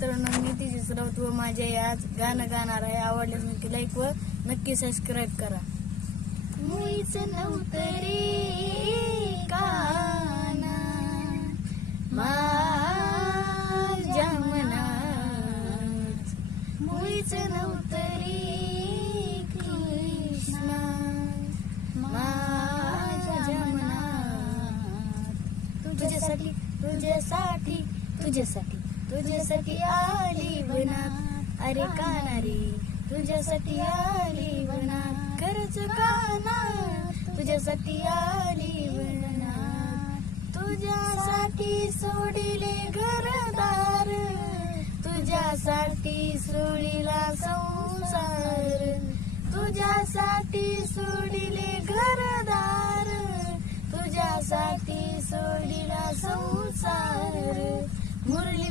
मित्रांनो, मी तिची राऊत व माझ्या आज गाणं गाणार आहे. आवडल्यास नक्की लाईक व नक्की सबस्क्राईब करा. मुळीच नव्हतं रे काना माझ्या मनात, मुळीच नव्हतं रे कृष्णा माझ्या मनात. तुझ्यासाठी तुझ्यासाठी तुझ्यासाठी तुझ्यासाठी आली वनात, अरे काना रे तुझ्यासाठी आली वनात, खरंच काना तुझ्यासाठी आली वनात. तुझ्यासाठी सोडिले घरदार, तुझ्यासाठी सोडिला संसार, तुझ्यासाठी सोडिले घरदार, तुझ्यासाठी सोडिला संसार. मुरली